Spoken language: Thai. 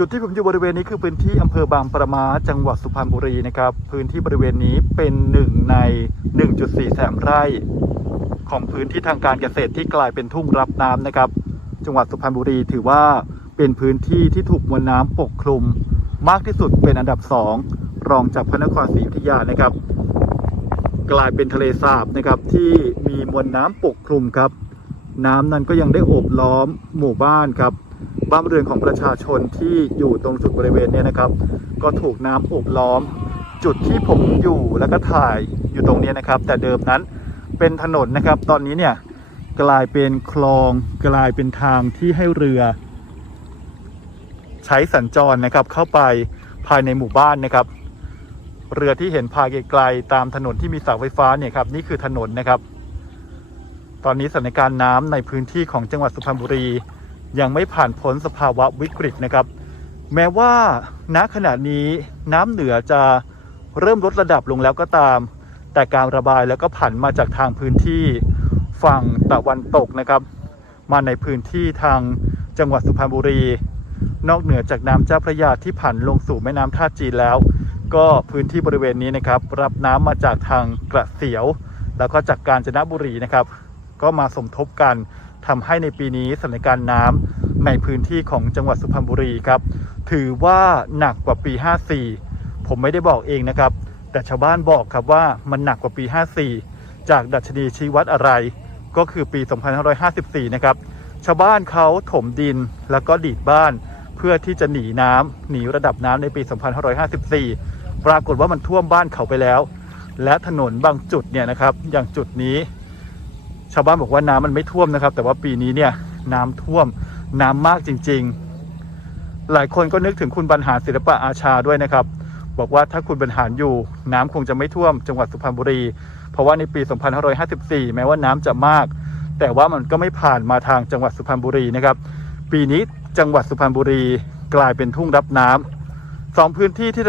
จุดที่ผมอยู่บริเวณนี้คือพื้นที่อำเภอบางประมาจังหวัดสุพรรณบุรีนะครับ พื้นที่บริเวณนี้เป็นหนึ่งใน 1.4 แสนไร่ ของพื้นที่ทางการเกษตรที่กลายเป็นทุ่งรับน้ำนะครับ จังหวัดสุพรรณบุรีถือว่าเป็นพื้นที่ที่ถูกมวลน้ำปกคลุม มากที่สุดเป็นอันดับสองรองจากพระนครศรีอยุธยานะครับ กลายเป็นทะเลสาบนะครับที่มีมวลน้ำปกคลุมครับ น้ำนั้นก็ยังได้โอบล้อมหมู่บ้านครับ บ้านเรือนของประชาชนที่อยู่ตรงจุดบริเวณเนี้นะครับ ก็ถูกน้ำโอบล้อม จุดที่ผมอยู่แล้วก็ถ่ายอยู่ตรงนี้นะครับ แต่เดิมนั้นเป็นถนนนะครับ ตอนนี้เนี่ยกลายเป็นคลองกลายเป็นทางที่ให้เรือ ใช้สัญจรนะครับ เข้าไปภายในหมู่บ้านนะครับ เรือที่เห็นพายไกลๆตามถนนที่มีเสาไฟฟ้าเนี่ยครับนี่คือถนนนะครับ ตอนนี้สถานการณ์น้ำในพื้นที่ของจังหวัดสุพรรณบุรี ยังไม่ผ่านพ้นสภาวะวิกฤตนะครับ แม้ว่าณขณะนี้น้ำเหนือจะเริ่มลดระดับลงแล้วก็ตาม แต่การระบายแล้วก็ผันมาจากทางพื้นที่ฝั่งตะวันตกนะครับ มาในพื้นที่ทางจังหวัดสุพรรณบุรี นอกเหนือจากน้ำเจ้าพระยาที่ผันลงสู่แม่น้ำท่าจีนแล้ว ก็พื้นที่บริเวณนี้นะครับ รับน้ำมาจากทางกระเสียว แล้วก็จากกาญจนบุรีนะครับ ก็มาสมทบกัน ทำให้ในปีนี้สถานการณ์น้ำในพื้นที่ของจังหวัดสุพรรณบุรีครับถือว่าหนักกว่าปี 54 ผมไม่ได้บอกเองนะครับ แต่ชาวบ้านบอกครับว่ามันหนักกว่าปี 54 จากดัชนีชี้วัดอะไร ก็คือปี 2554 นะครับ ชาวบ้านเขาถมดินแล้วก็ดีดบ้านเพื่อที่จะหนีน้ำหนีระดับน้ำในปี 2554 ปรากฏว่ามันท่วมบ้านเขาไปแล้ว และถนนบางจุดเนี่ยนะครับ อย่างจุดนี้ ชาวบ้านบอกว่าน้ำมันไม่ท่วมนะครับ แต่ว่าปีนี้เนี่ยน้ำท่วมน้ำมากจริง ๆ หลายคนก็นึกถึงคุณบรรหารศิลปะอาชาด้วยนะครับ บอกว่าถ้าคุณบรรหารอยู่ น้ำคงจะไม่ท่วมจังหวัดสุพรรณบุรี เพราะว่าในปี 2554 แม้ว่าน้ำจะมาก แต่ว่ามันก็ไม่ผ่านมาทางจังหวัดสุพรรณบุรีนะครับ ปีนี้จังหวัดสุพรรณบุรีกลายเป็นทุ่งรับน้ำสองพื้นที่ที่